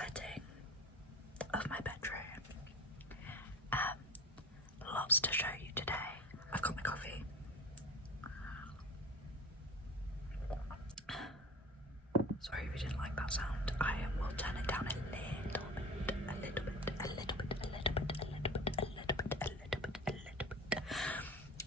setting of my bedroom. Lots to show you today. I've got my coffee. Sorry if you didn't like that sound. I will turn it down a little bit.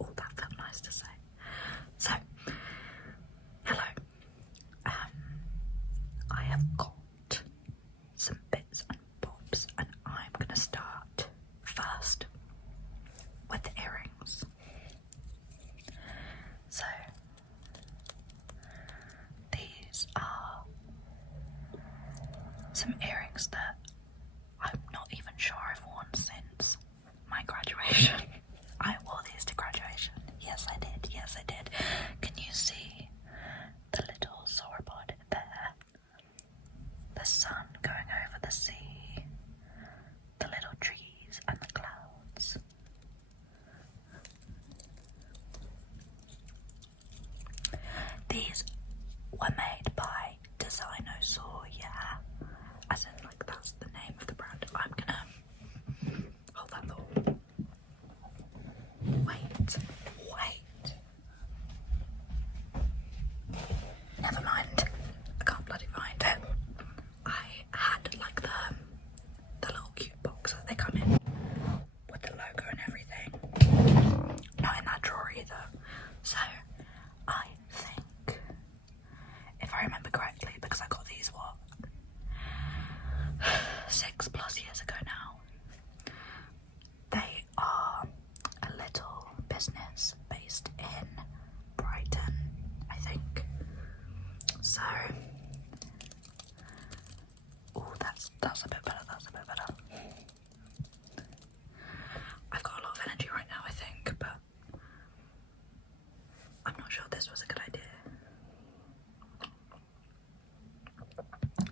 Oh, that felt nice to say. So, hello. I have got some bits and bobs, and I'm gonna start first with the earrings. So, these are some earrings that I'm not even sure I've worn since my graduation. I wore these to graduation. Yes, I did. Yes, I did. Can you see the little sauropod there? The sun going over the sea, the little trees and the clouds. These were made by Ssssspinosaurus, yeah. As in, like, that's the name of the brand. I'm gonna hold that thought. Wait. Never mind. I can't bloody find it. I had like the little cute box that they come in with the logo and everything. Not in that drawer either. So I think, if I remember correctly, because I got these 6+ years ago now, they are a little business based in Brighton, I think. So, oh, that's a bit better. That's a bit better. I've got a lot of energy right now, I think, but I'm not sure this was a good idea.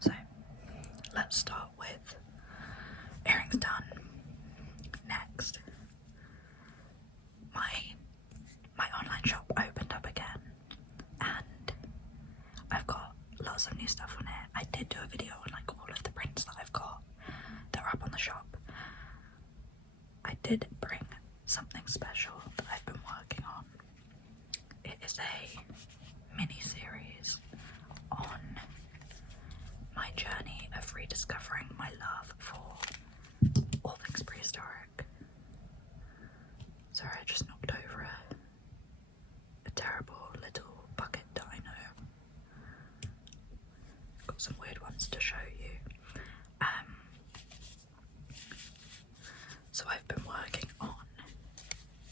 So, let's start with earrings done. Next, my online shop opened up again, and I've got lots of new stuff on it. I did do a video on like all of the prints that I've got that are up on the shop. I did bring something special that I've been working on. It is a mini-series on my journey of rediscovering my love for all things prehistoric. Sorry, I just knocked over a terrible little bucket dino. Got some weird ones to show you. So I've been working on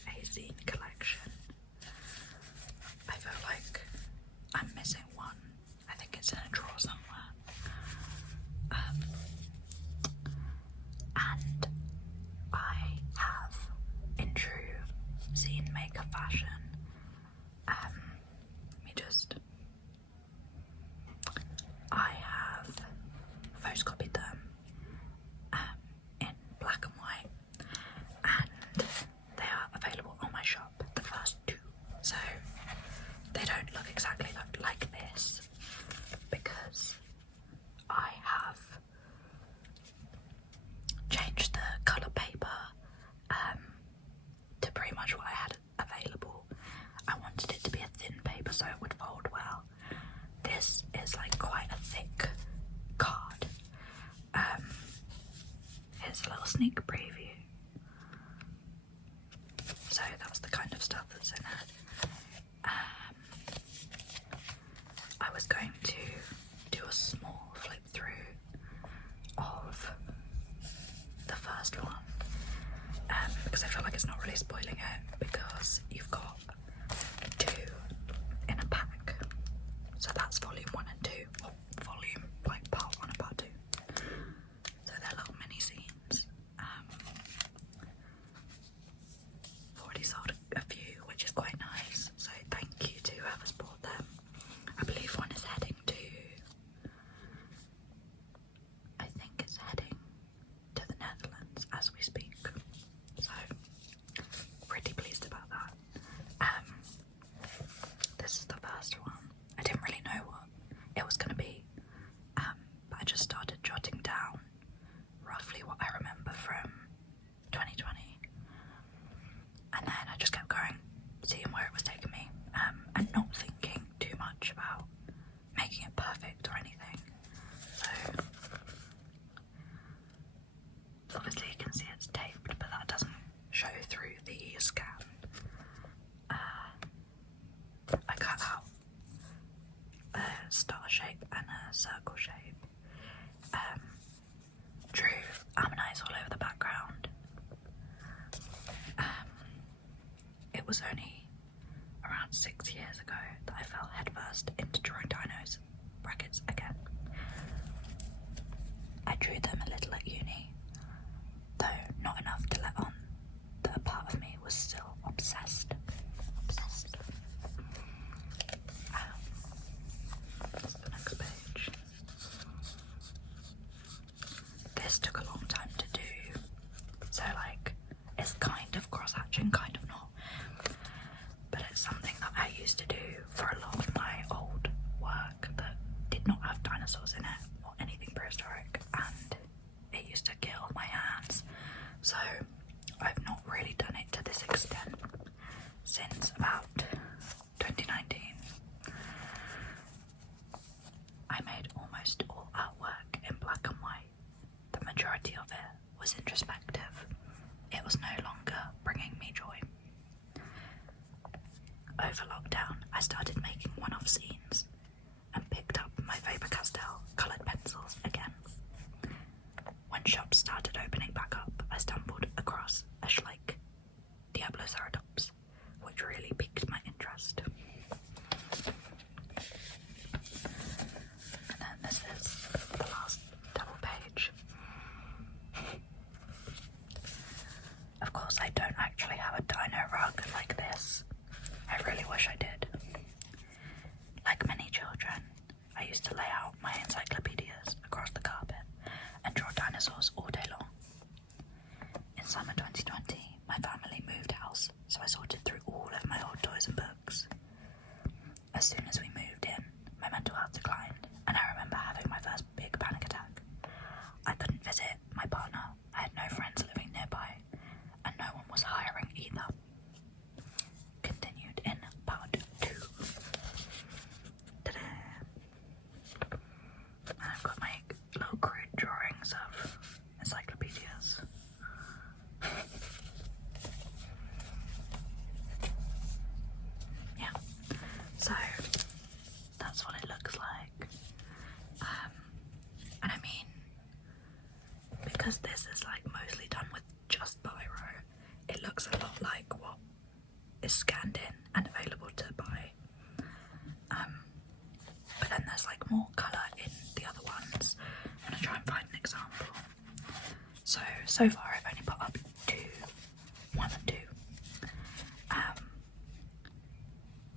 a zine collection. I feel like I'm missing one. I think it's in a drawer somewhere. And I have, in true zine maker fashion, I have photocopied them in black and white, and they are available on my shop, the first two. So they don't look exactly like this because I have changed the colour paper to pretty much what I had available. I wanted it to be a thin paper so it would fold well. This is like quite a thick card. Here's a little sneak preview. So that's the kind of stuff that's in it. I was going to do a small flip through of the first one, because I feel like it's not really spoiling it, because you've got two in a pack. So that's volume 1 and 2, or volume, like part 1 and part 2. So they're little mini scenes. I've already sold a few, which is quite nice, so thank you to whoever's bought them. I believe one is heading to, I think it's heading to the Netherlands as we speak. So, pretty pleased about that. was only around 6 years ago that I fell headfirst into drawing dinos, brackets again. I drew them a little at uni, though not enough to let on that a part of me was still obsessed. That's the next page. This took a long time to do, so like it's kind of cross-hatching, kind of not, but it's something that I used to do for a lot of my old work that did not have dinosaurs in it or anything prehistoric, and it used to get on my hands, so I've not really done it to this extent since about 2019. I made almost all artwork in black and white. The majority of it was introspective. It was no longer bringing me joy. Over lockdown, I started making one-off scenes and picked up my Faber-Castell coloured pencils again. When shops started opening back up, I stumbled across a Schleich Diabloceratops, which really piqued my interest. And then this is the last double page. Of course, I don't actually have a dino rug like this. I really wish I did. Like many children, I used to lay out my encyclopedias across the carpet and draw dinosaurs all day long. In summer 2020, my family moved house, so I sorted through all of my old toys and books. As soon as we moved in, my mental health declined, and I remember having my first big panic attack. I couldn't visit my partner, I had no friends living nearby, and no one was hiring either. Continued in part 2. Ta-da! And I've got my little crude drawings of encyclopedias. Yeah, so that's what it looks like. And I mean, because this is like mostly done with just biro, it looks a lot like what is scanned in and available to buy. But then there's like more colour in the other ones. I'm gonna try and find an example. So far I've only put up 1 and 2.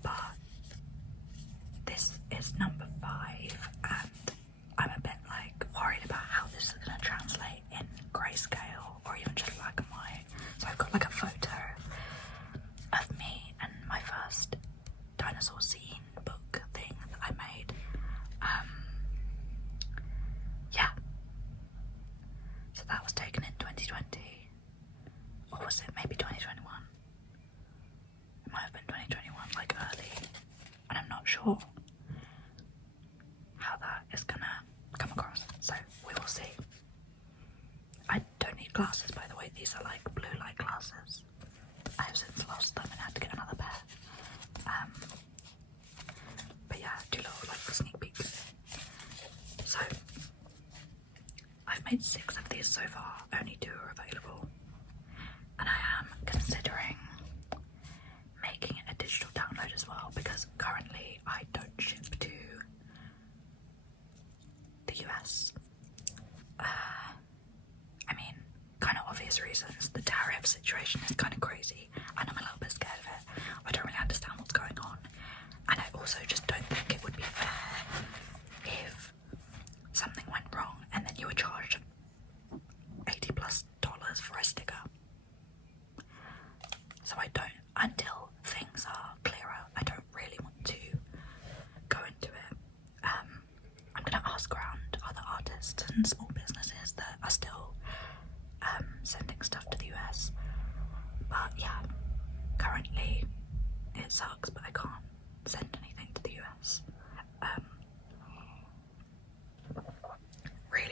But this is number 5, and I'm a bit like worried about how this is gonna translate in grayscale or even just black and white. So I've got like a photo of me and my first dinosaur scene book thing that I made. Yeah. So that was taken in 2020. Or was it maybe 2021? It might have been 2021, like early. And I'm not sure how that is gonna come across. So we will see. I don't need glasses, by the way. These are like blue light glasses. I have since lost them and had to get another pair. But yeah, do little like sneak peeks. So I've made 6 of these so far, only 2 are available. And I am considering making a digital download as well, because currently I don't ship to the US. I mean, kind of obvious reasons. The tariff situation is kind of crazy, and I'm a little bit scared of it. I don't really understand what's going on, and I also just don't think it would be fair if something went wrong and then you were charged $80+ for a sticker. So I don't, until things are clearer, I don't really want to go into it. I'm gonna ask around other artists and small businesses that are still sending stuff to the US. But yeah, currently it sucks, but I can't send anything to the US.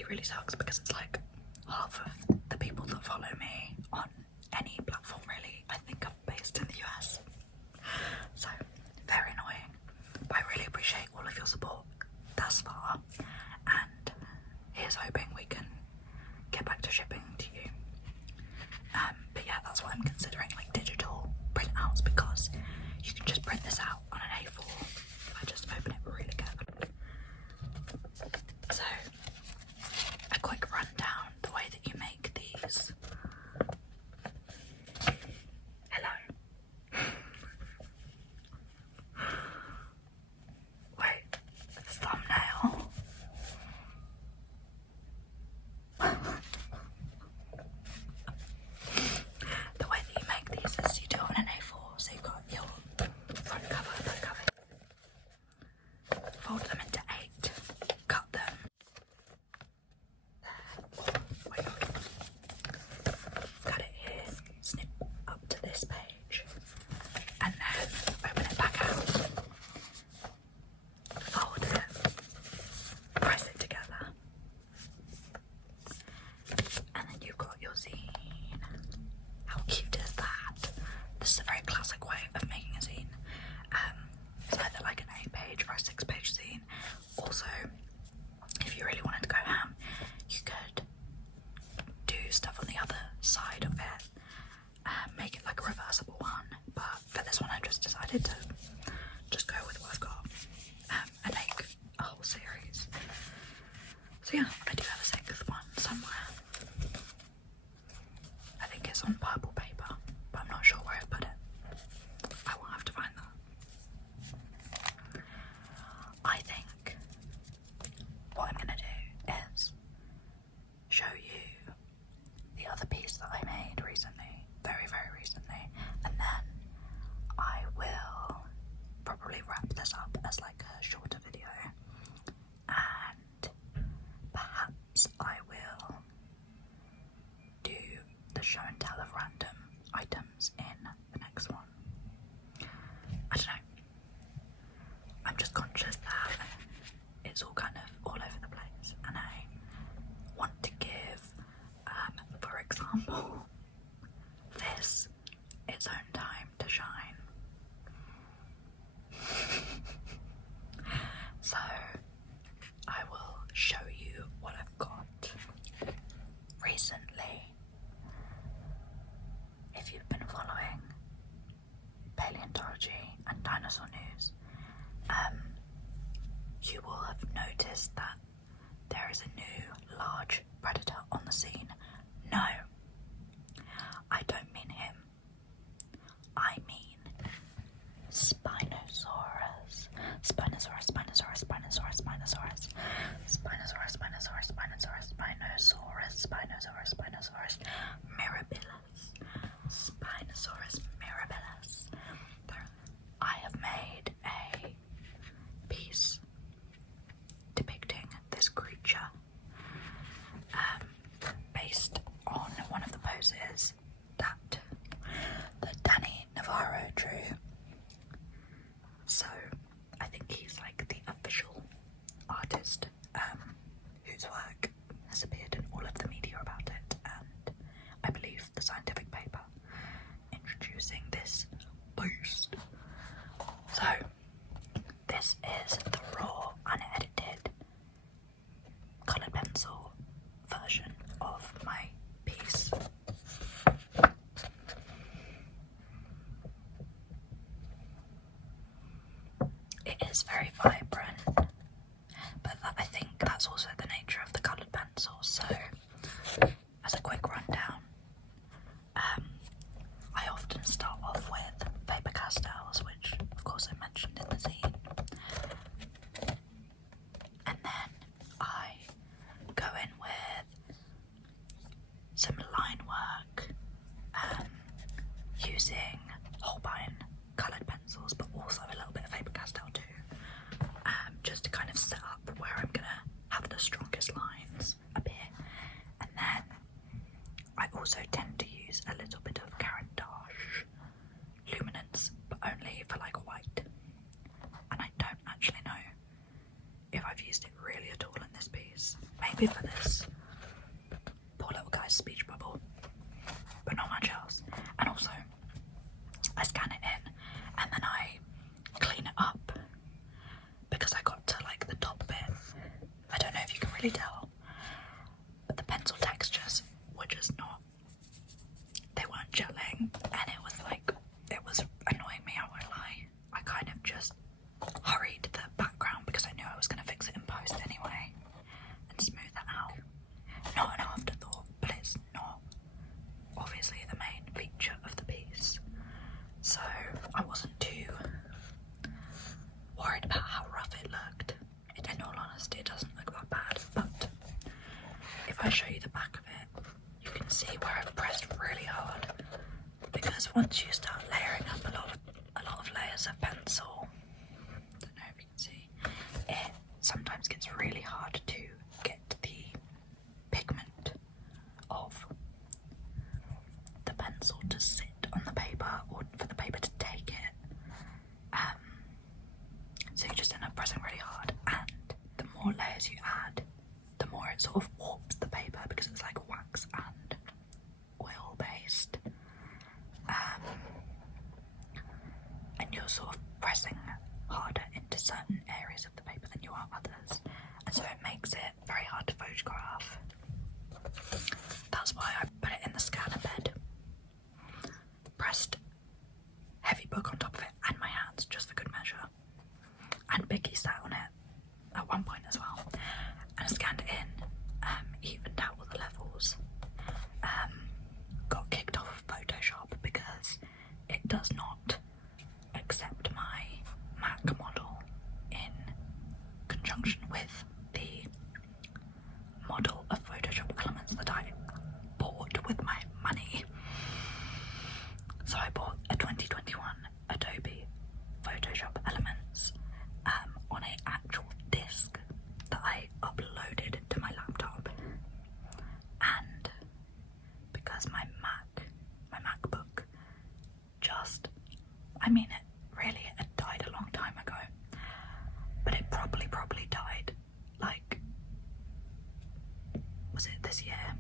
Really sucks, because it's like half of the people that follow me on any platform really, I think, are based in the US. So very annoying, but I really appreciate all of your support thus far, and here's hoping we can get back to shipping to you. But yeah, that's why I'm considering like digital printouts, because side of it, make it like a reversible one. But for this one, I just decided to just go with what I've got and make a whole series. So yeah, I do have a sixth one somewhere. I think it's on purple paper, but I'm not sure where I put it. I will have to find that. I think what I'm gonna do is show you the other piece that I made recently, very, very recently, and then I will probably wrap this up as like a shorter video, and perhaps I will do the show and tell of random items in the next one. I don't know. I'm just conscious that it's all kind of all over the place, and I want to give, for example, this its own time to shine. So I will show you what I've got. Recently, if you've been following paleontology and dinosaur news, you will have noticed that there is a new large predator on the scene. No, I don't mean him. I mean Spinosaurus. Spinosaurus, Spinosaurus, Spinosaurus, Spinosaurus. Spinosaurus, Spinosaurus, Spinosaurus, Spinosaurus, Spinosaurus, Spinosaurus, miribilis. Spinosaurus miribilis. I have made a piece depicting this creature based on one of the poses that Danny Navarro drew. So I think he's like the official artist whose work has appeared in all of the media about it, and I believe the scientific paper introducing this beast. So this is the raw, unedited, coloured pencil version of my piece. It is very vibrant, but I think that's also the nature of the coloured pencil. So, as a quick rundown, I often start off with paper castels, which of course I mentioned in the zine, and then I go in with some line work using Holbein coloured pencils, but also a little bit of paper castel too, just to kind of set up where I'm gonna have the strongest lines appear. And then I also tend to use a little bit of Caran d'Ache luminance, but only for like white. And I don't actually know if I've used it really at all in this piece. Maybe for this poor little guy's speech bubble, but not much else. And also, I scan it in and then I clean it up because I got to like the top bit. I don't know if you can really tell, but the pencil textures were just not, they weren't gelling, and it was like, it was annoying me, I won't lie. I kind of just hurried the background because I knew I was going to fix it in post anyway and smooth that out. Not an afterthought, but it's not obviously the main feature of the piece. So I wasn't too worried about how rough it looked. In all honesty, it doesn't look that bad, but if I show you the back of it, you can see where I've pressed really hard, because once you start layering up a lot of layers of pencil, don't know if you can see, it sometimes gets really hard to get the pigment of the pencil to sit on the paper, or for the paper to take it. So you just end up pressing really hard, and the more layers you add, the more it sort of warps the paper because it's like wax and oil based. And you're sort of pressing harder into certain areas of the paper than you are others, and so it makes it very hard to photograph. That's why I put it in the scanner because my MacBook just, I mean it really, it died a long time ago, but it probably died, like, was it this year?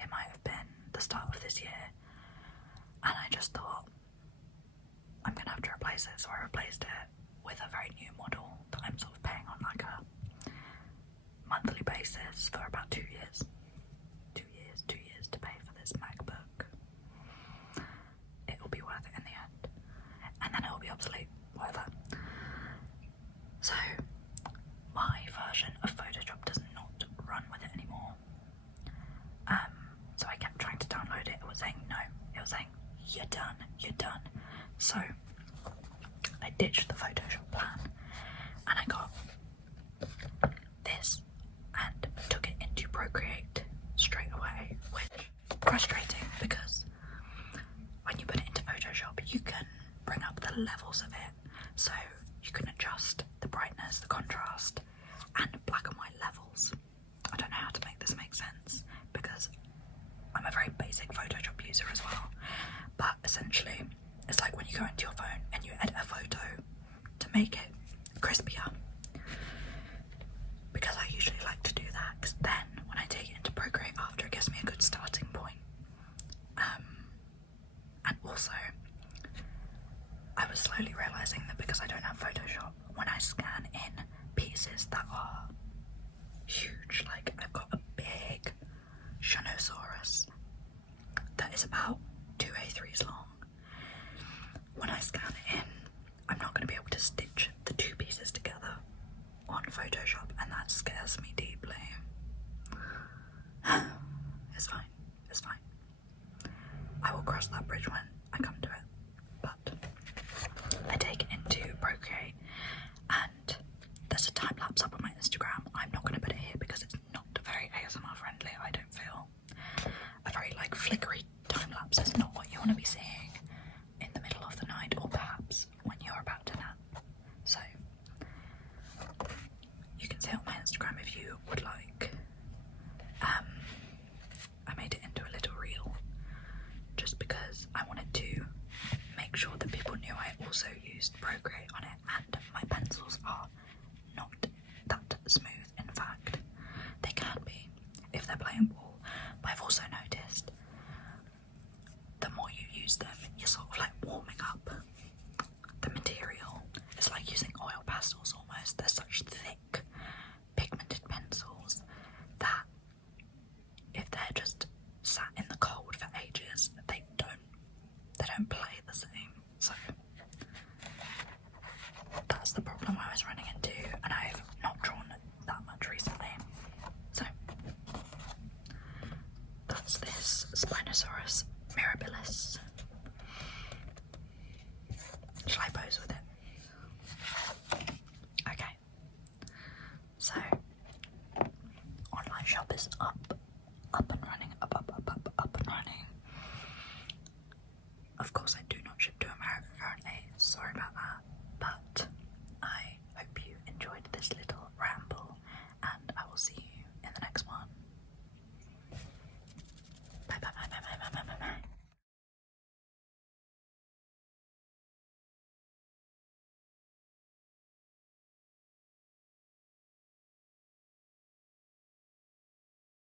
It might have been the start of this year, and I just thought, I'm gonna have to replace it, so I replaced it with a very new model that I'm sort of paying on like a monthly basis for about 2 years. 2 years to pay for this MacBook. It will be worth it in the end, and then it will be obsolete, whatever. So my version of Photoshop does not run with it anymore. So I kept trying to download it. It was saying no. It was saying you're done. So I ditched the Photoshop plan and I got this and took it into Procreate straight away, which is frustrating because when you put it into Photoshop you can bring up the levels of it, so you can adjust the brightness, the contrast, and black and white levels. I don't know how to make this make sense because I'm a very basic Photoshop user as well, but essentially it's like when you go into your phone and you edit a photo to make it crispier, because I usually like to do that because then when I take it into Procreate after, it gives me a good starting point. And also I was slowly realising that because I don't have Photoshop, when I scan in pieces that are huge, like I've got a big Ssssspinosaurus that is about 2 A3s long. When I scan it in, I'm not going to be able to stitch the two pieces together on Photoshop, and that scares me deeply. It's fine. I will cross that bridge when I come to it. But I take it into Procreate, and there's a time lapse up on my Instagram. I'm not going to put it here because it's not very ASMR friendly, I don't feel. A very like flickery time lapse is not what you want to be seeing in the middle of the night, or perhaps when you're about to nap. So you can see it on my Instagram if you would like. I made it into a little reel just because I wanted to make sure that people knew I also used Procreate on it, and my pencils are not that smooth. In fact, they can be if they're playing ball, but I've also noticed the more you use them, you're sort of like warming up the material. It's like using oil pastels almost. They're such thick pigmented pencils that if they're just sat in the cold for ages, they don't play the same. So that's the problem I was running into, and I've not drawn that much recently. So that's this Spinosaurus miribilis. Shall I pose with it? Okay. So